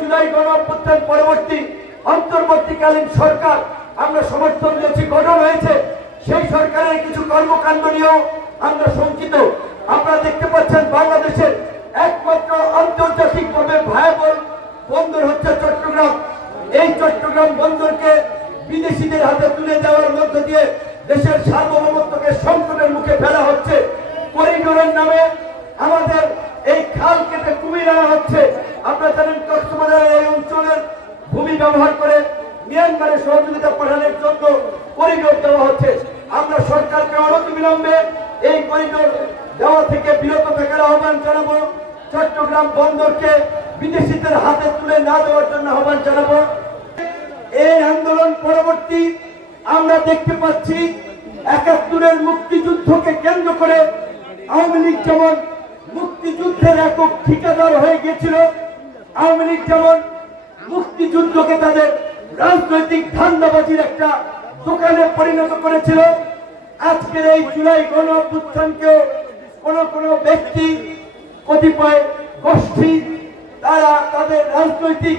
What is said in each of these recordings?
জুলাই গণঅভ্যুত্থান পরবর্তী অন্তর্বর্তীকালীন সরকার আমরা সমর্থন দিয়েছি, গঠন হয়েছে। সেই সরকারের কিছু কর্মকাণ্ড নিয়েও আমরা শঙ্কিত। আপনারা দেখতে পাচ্ছেন বাংলাদেশের একমাত্র আন্তর্জাতিকভাবে ভায়াবল বন্দর হচ্ছে চট্টগ্রাম। এই চট্টগ্রাম বন্দরকে বিদেশিদের হাতে তুলে দেওয়ার মধ্য দিয়ে দেশের সার্বভৌমত্বকে সংকটের মুখে ফেলা হচ্ছে। করিডোরের নামে আমাদের এই খাল কেটে কুমির আনা হচ্ছে। আপনারা জানেন কক্সবাজারের এই অঞ্চলের ভূমি ব্যবহার করে মিয়ানমারে সহযোগিতা পাঠানোর জন্য করিডোর দেওয়া হচ্ছে। আমরা সরকারকে অনতিবিলম্বে এই করিডোর দেওয়া থেকে বিরত থাকার আহ্বান জানাবো। চট্টগ্রাম বন্দরকে বিদেশিদের হাতে তুলে না দেওয়ার জন্য আহ্বান জানাবো। এই আন্দোলন পরবর্তী আমরা দেখতে পাচ্ছি ৭১-এর মুক্তিযুদ্ধকে কেন্দ্র করে আওয়ামী লীগ যেমন মুক্তিযুদ্ধের একক ঠিকাদার হয়ে গিয়েছিল, আওয়ামী লীগ যেমন মুক্তিযুদ্ধকে তাদের রাজনৈতিক ধান্দাবাজির একটা দোকানে পরিণত করেছিল, আজকের এই জুলাই গণঅভ্যুত্থানকেও কোন ব্যক্তি, কতিপয় গোষ্ঠী তারা তাদের রাজনৈতিক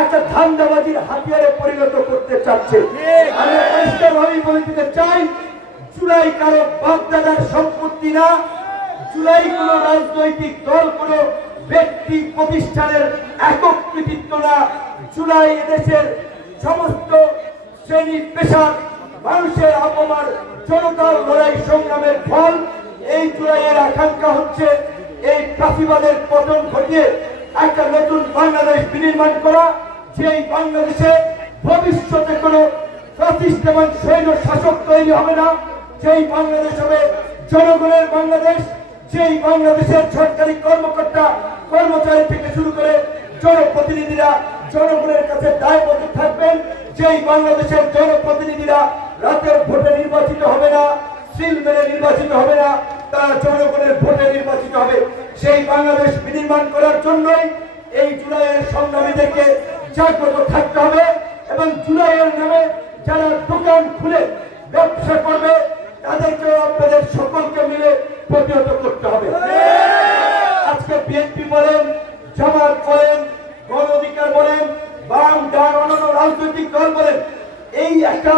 একটা ধান্দাবাজির হাতিয়ারে পরিণত করতে চাচ্ছে। আমরা পরিষ্কারভাবেই বলে দিতে চাই, জুলাই কারো বাপদাদার সম্পত্তি না, জুলাই কোন রাজনৈতিক দল, কোন ব্যক্তি প্রতিষ্ঠানের একক কৃতিত্ব না। জুলাই এদেশের সমস্ত শ্রেণী পেশার মানুষের অপমান, জনতার লড়াই সংগ্রামের ফল। এই জুলাইয়ের আকাঙ্ক্ষা হচ্ছে এই প্রাচীবাদের পতন ঘটিয়ে একটা নতুন বাংলাদেশ বিনির্মাণ করা, যেই বাংলাদেশে ভবিষ্যতে কোনো ফ্যাসিস্ট এবং সৈন্য শাসক তৈরি হবে না, যেই বাংলাদেশ হবে জনগণের বাংলাদেশ, যেই বাংলাদেশের সরকারি কর্মকর্তা কর্মচারী থেকে শুরু করে জনপ্রতিনিধিরা জনগণের কাছে দায়বদ্ধ থাকবেন, যেই বাংলাদেশের জনপ্রতিনিধিরা রাতের ভোটে নির্বাচিত হবে না, সিল মেরে নির্বাচিত হবে না, তারা জনগণের ভোটে নির্বাচিত হবে। সেই বাংলাদেশ বিনির্মাণ করার জন্যই এই জুলাইয়ের সংগ্রামীদেরকে জাগ্রত থাকতে হবে এবং জুলাইয়ের নামে যারা দোকান খুলে ব্যবসা করবে তাদেরকে আপনাদের সকলকে মিলে প্রতিহত করতে হবে। আজকে বিএনপি বলেন, জামাত বলেন, গণ অধিকার বলেন, বাম ডান অন্যান্য রাজনৈতিক দল বলেন, এই একটা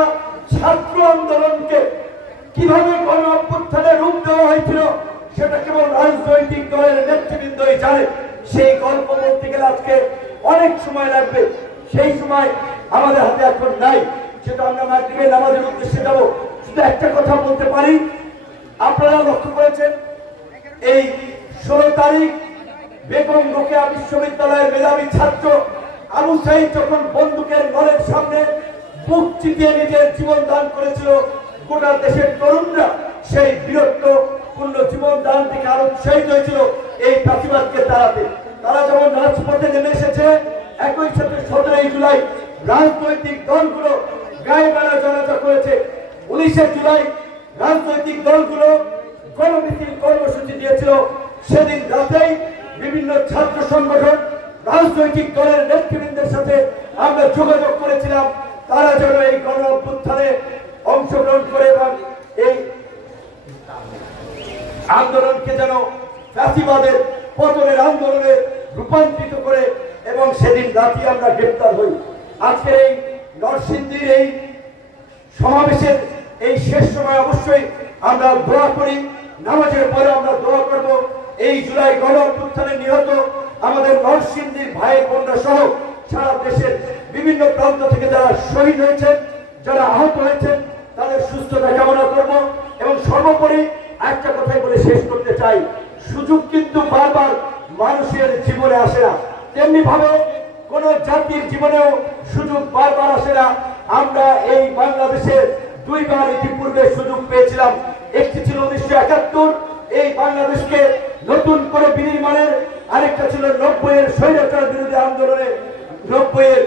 ছাত্র আন্দোলনকে কিভাবে গণ অভ্যুত্থানে রূপ দেওয়া হয়েছিল সেটা কেবল রাজনৈতিক দলের নেতৃবৃন্দই জানে। সেই গল্প বলতে গেলে আজকে অনেক সময় লাগবে, সেই সময় আমাদের হাতে এখন নাই। সেটা আমরা মাগরিবের নামাজের উদ্দেশ্যে যাব। শুধু একটা কথা বলতে পারি, আপনারা লক্ষ্য করেছেন এই 16 তারিখ বেগম রোকেয়া বিশ্ববিদ্যালয়ের মেধাবী ছাত্র আবু সাইদ যখন বন্দুকের নলের সামনে বুক চিতিয়ে নিজের জীবন দান করেছিল, গোটা দেশের তরুণরা সেই বীরত্বপূর্ণ জীবন দান থেকে আরো উৎসাহিত হয়েছিল এই প্রতিবাদকে তাড়াতে। তারা যেমন রাজপথে নেমে এসেছে, একই সাথে 17 জুলাই রাজনৈতিক দলগুলো গায়ে বেড়া জনতা করেছে। 19 জুলাই রাজনৈতিক দলগুলো গণমিছিল কর্মসূচি দিয়েছিল। সেদিন রাতেই বিভিন্ন ছাত্র সংগঠন রাজনৈতিক দলের নেতৃবৃন্দের সাথে আমরা যোগাযোগ করেছিলাম, তারা যেন এই গণ অভ্যুত্থানে অংশগ্রহণ করে এবং এই আন্দোলনকে যেন ফ্যাসিবাদের পতনের আন্দোলনে রূপান্তরিত করে, এবং সেদিন রাতে আমরা গ্রেপ্তার হই। আজকের এই নরসিংদীর এই সমাবেশের এই শেষ সময় অবশ্যই আমরা দোয়া করি, নামাজের পরে আমরা দোয়া করব এই জুলাই গণ অভ্যুত্থানে নিহত আমাদের নরসিংদীর ভাই বোনরা সহ সারা দেশের বিভিন্ন প্রান্ত থেকে যারা শহীদ হয়েছেন, যারা আহত হয়েছেন, তাদের সুস্থতা কামনা করব। এবং সর্বোপরি একটা কথাই বলে শেষ করতে চাই, সুযোগ কিন্তু বারবার মানুষের জীবনে আসে না, তেমনি ভাবে কোন জাতির জীবনেও সুযোগ বারবার আসে না। আমরা এই বাংলাদেশে দুইবার ইতিপূর্বে সুযোগ পেয়েছিলাম। একটি ছিল 1971 এই বাংলাদেশকে নতুন করে বিনির্মাণের, আরেকটা ছিল 90-এর স্বৈরাচার বিরোধী আন্দোলনে, 90-এর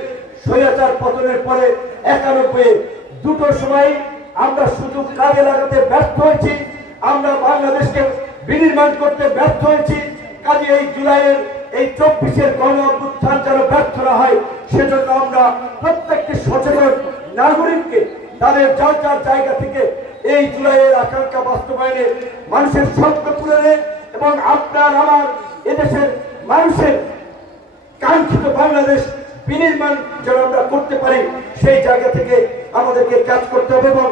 স্বৈরাচার পতনের পরে 91-এ। দুটো সময় আমরা সুযোগ কাজে লাগাতে ব্যর্থ হয়েছি, আমরা বাংলাদেশকে বিনির্মাণ করতে ব্যর্থ হয়েছি। কাজে এই জুলাইয়ের এই 24-এর গণ অভ্যুত্থান যেন ব্যর্থ না হয়, সেজন্য আমরা প্রত্যেকটি সচেতন নাগরিককে তাদের যার যার জায়গা থেকে এই জুলাইয়ের আকাঙ্ক্ষা বাস্তবায়নে, মানুষের স্বপ্ন পূরণে এবং আপনার আমার এদেশের মানুষের কাঙ্ক্ষিত বাংলাদেশ বিনির্মাণ যেন আমরা করতে পারি, সেই জায়গা থেকে আমাদেরকে কাজ করতে হবে এবং